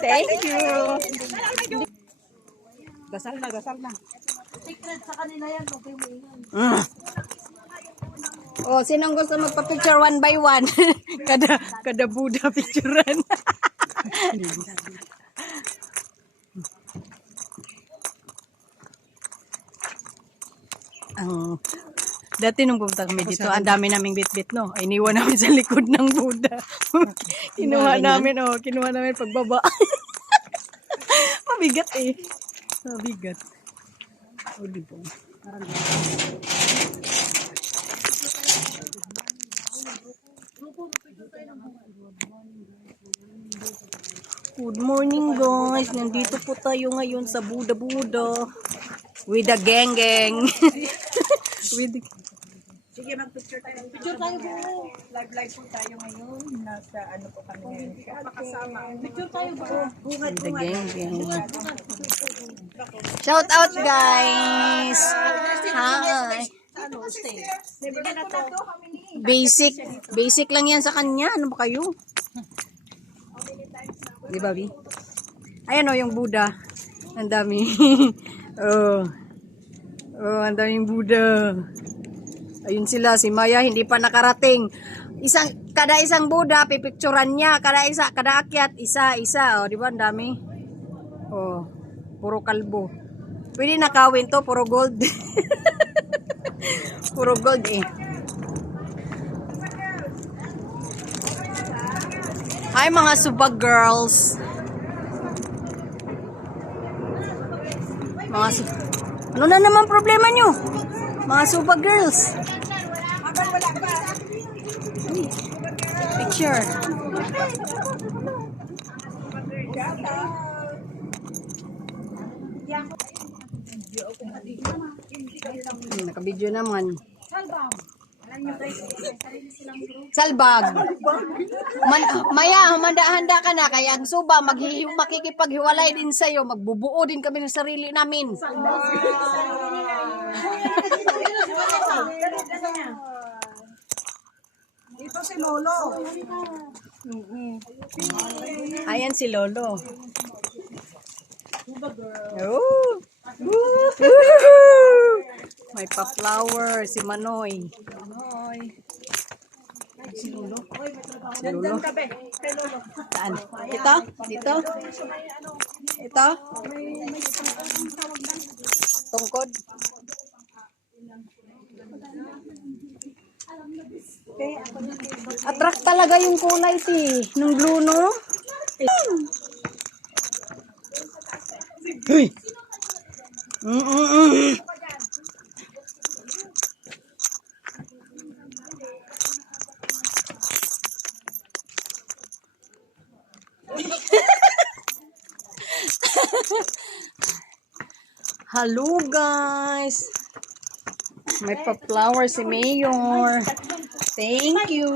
Thank you. Dasal na, dasal na. Secret sa kanila yan, okay mo ingan. Oh, sinong gusto magpa-picture one by one? kada Buddha picturean. Dati nung pumunta kami dito, ang dami naming bit-bit, no? Iniwan namin sa likod ng Buddha. kinuha namin pagbaba. Mabigat eh. Mabigat. O, di ba? Good morning guys. Nandito po tayo ngayon sa Buddha with the gang. Sige, mag-picture tayo. Picture tayo po. Live po tayo ngayon. Nasa ano po kami ngayon. Makasama. Picture tayo po. With the gang. Shout out guys. Hi. Basic lang yan sa kanya. Ano ba kayo? Di ba, Bi? Ayan o, yung Buddha. Ang dami. Oh, ang daming Buddha. Ayun sila, si Maya hindi pa nakarating. Kada isang Buddha, pipicturan niya. Kada akyat, isa. Oh, di ba? Ang dami. Oh, puro kalbo. Pwede nakawin to, puro gold. Puro gold eh. Hi mga subag girls. Ano na naman problema nyo? Mga subag girls. Picture. Naka-video naman. Salbag. Maya, handa ka na. Kaya ang suba, makikipaghiwalay din sa'yo. Magbubuo din kami ng sarili namin. Ito si Lolo. Ayan si Lolo. Oh. May pa-flower si Manoy. Si Lolo. Saan? Ito? Dito? Ito? Tungkod? Attract talaga yung kulay nung blue, no? Uy! Hello guys. May pa-flower si Mayor. Thank you.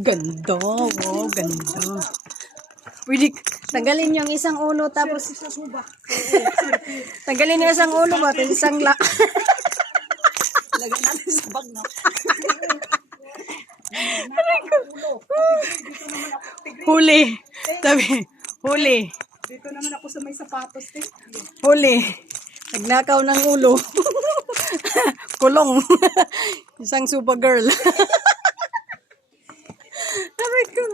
Ganda. Wow, ganda. Pwede tanggalin yung isang ulo tapos tanggalin yung isang ulo ba? Tapos isang Lagyan natin sa bag, no? Huli. Sabi, huli. Dito naman ako sa may sapatos, eh. Huli. Nagnakaw ng ulo. Kulong. Isang super girl. Sabi ko.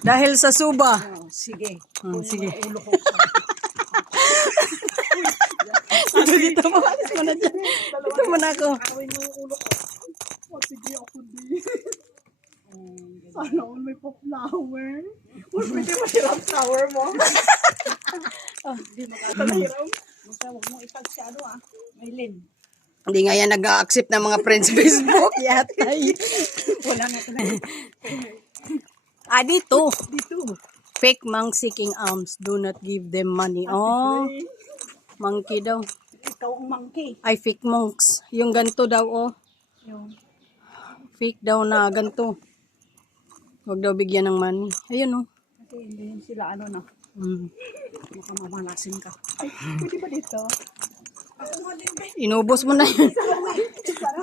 Dahil sa suba. Oh, sige. Sige. Ulo ko. Dito mo. Alis mo na dyan. Dito mo na ako. Awin mo yung ulo ko. Oh, sige, ako din. Sana all may pa-flower. Pwede ba hirap flower mo? Hindi makakalahiram. Basta huwag mo itag si ano Maylin. Hindi nga yan nag-accept ng mga friends Facebook. Yatay. Wala nga talaga. Dito. Dito. Fake monk seeking alms. Do not give them money. Oh. Monkey daw. Ikaw ang monkey. Ay, fake monks. Yung ganito daw, oh. Yung Fake daw na ganito. Huwag daw bigyan ng money. Ayan oh. Kasi hindi yun sila ano na. Mm. Baka mamalasin ka. Ay, pwede ba dito? Ako nga din, be. Inubos mo na yun.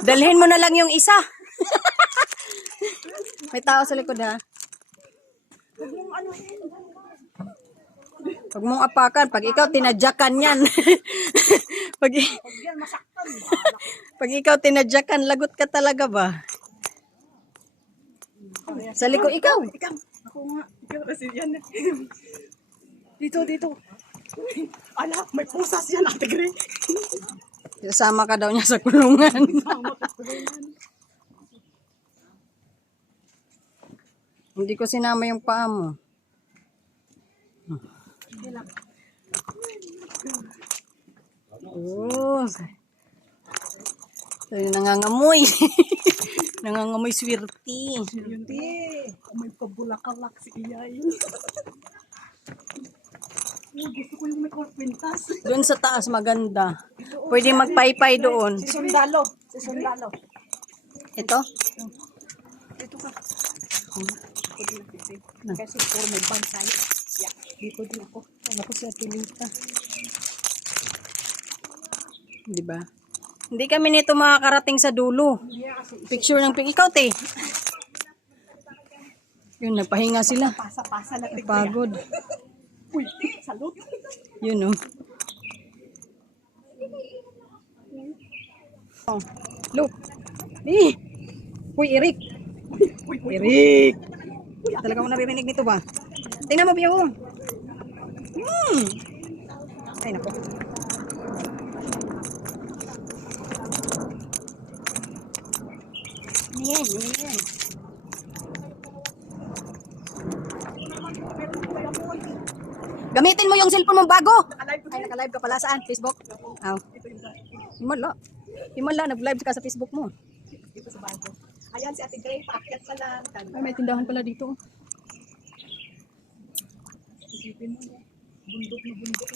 Dalhin mo na lang yung isa. May tao sa likod ha. Huwag mong ano yun. Huwag mong apakan. Pag ikaw, tinadyakan yan. pag, Huwag yan, masaktan. pag ikaw, tinadyakan, lagot ka talaga ba? Sa likod, ikaw. Ikaw. Ako nga. Ikaw kasi yan. Dito. Ala, may pusas yan, Ate Gray. Kasama ka daw niya sa kulungan. Hindi ko sinama yung paa mo. Oh. So, nangangamoy. Nangangamoy swerte. Hindi. May pabulakalak si Iyay. Gusto ko yung may kwintas. Doon sa taas maganda. Pwede magpaypay doon. Si Sundalo. Ito? Dito ka. Kasi puro may bag tayo. Yeah, dito din ako. Ako si Atilita. Di ba? Hindi kami nito makakarating sa dulo. Picture ng ikaw, te. Yun, nagpahinga sila. Pasa-pasa na tignan. Pagod. Uy, salute. Yun, oh. Oh. Look. Eh. Uy, Eric. Uy. Eric. Talaga mo naririnig nito ba? Tingnan mo, Biyo. Ay, nako. Yan. Gamitin mo yung cellphone mo bago. Ay, naka-live ka pala. Saan? Facebook? Aw. Himala, nag-live ka sa Facebook mo. Dito sa bago. Ayan si Ate Gray, paakyat pa lang. Ay, may tindahan pala dito. Isipin mo, bundok na bundok.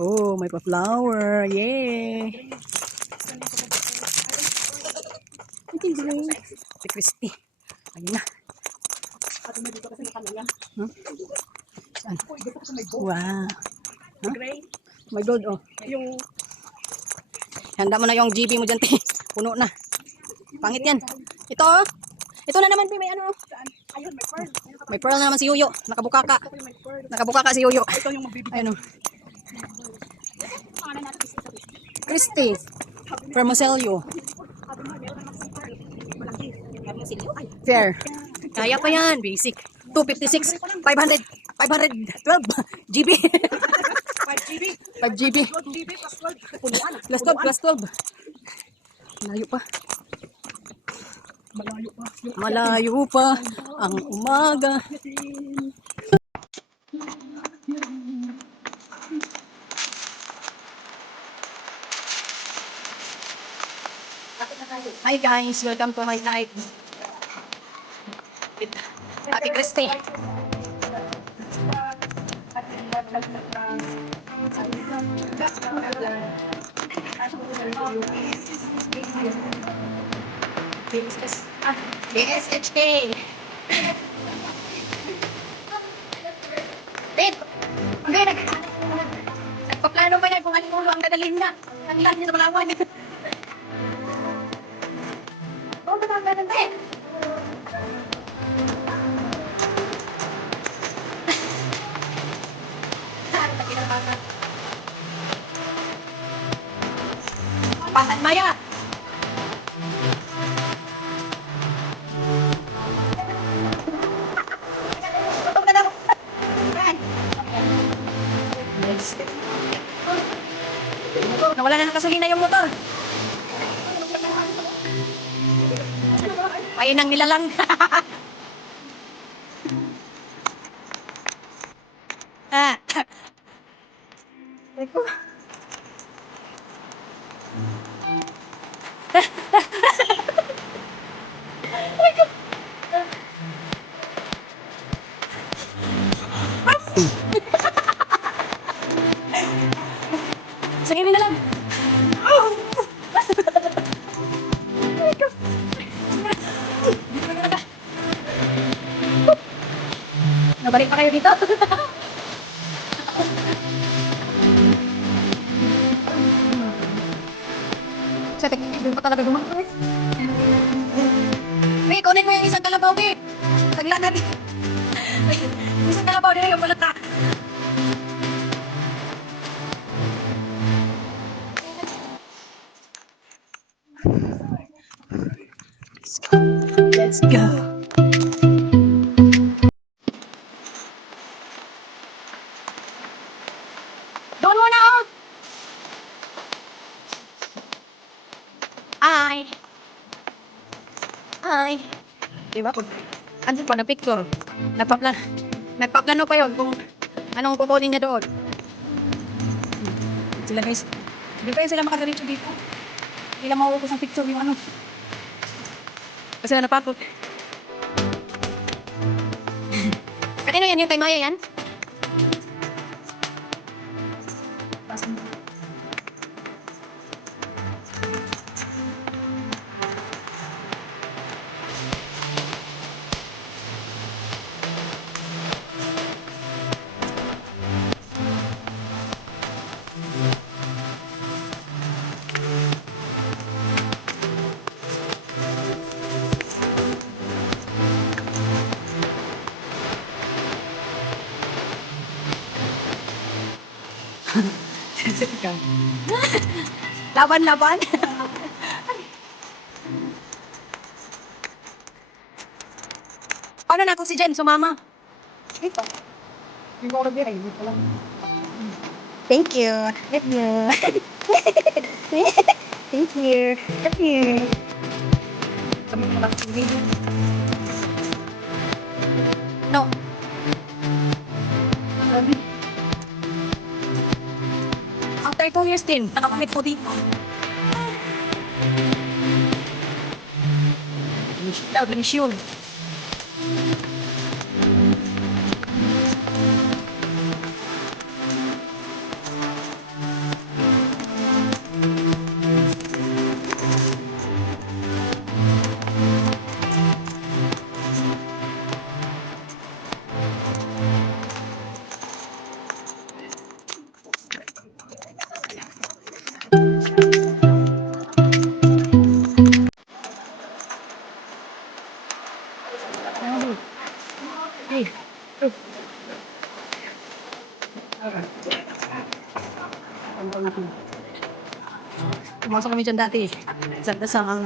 Oh, may pa-flower. Yay! Si Christy. Ayun na. Ate mo dito kasi nakalaya. Huh? Uy, dito kasi may boat. Wow. Huh? Gray, My God, oh. yung Handa mo na yung GB mo dyan, te. Puno na. Pangit yan. Ito, oh. Ito na naman, may ano. ayun, may pearl. May pearl na naman si Yuyo. Nakabuka ka. Ito yung may pearl. Nakabuka ka si Yuyo. Ito yung magbibigay. Ayun, oh. Pangalan natin is ito. Christy. Vermocelio. Sabi mo, meron naman isang pearl. Malaki. Sabi mo, silyo. Ay, Fair. Kaya pa yan. Basic. 256. 500. 512 GB. 5 GB. 5 GB. 12 GB plus 12. Punuan. Plus 12. Plus 12. Malayo pa. Malayo pa. Malayo pa ang umaga. Hi guys, welcome to my night with Ate Christy. BSHK. Ted, hindi, nagpaplano ba yan kung anong ulo ang dadalhin niya? Ang lahat niya sa Palawan. Oo, ba ang ganun, Ted? Saan ba kinamakan? Pasan Maya! Nawala na ng gasolina yung motor. Ay, nang nilalang. Ah. Eko. Sige, na lang. kayo dito? Sa tingin pa talaga gumawa. May kunin mo yung isang kalabaw, babe. Tagla natin. Isang kalabaw din yung balata. Let's go. Doon muna ako. Ay. Ay. Diba? Ano pa na picture? Nagpaplano pa yun kung anong kukunin niya doon. Sila guys. Hindi pa yun sila makagalit dito. Hindi lang mauubos ang picture yung ano. Kasi na napagod. Kanino yan yung kay Maya yan? Laban-laban. Paano na kung si Jen sumama? Ito. Yung ko nagbiray. Thank you. Thank you. Thank you. Thank you. No. After 2 years din, nakakamit ko dito. Sure. Hey. Pumasok kami dyan dati. Sa dasang.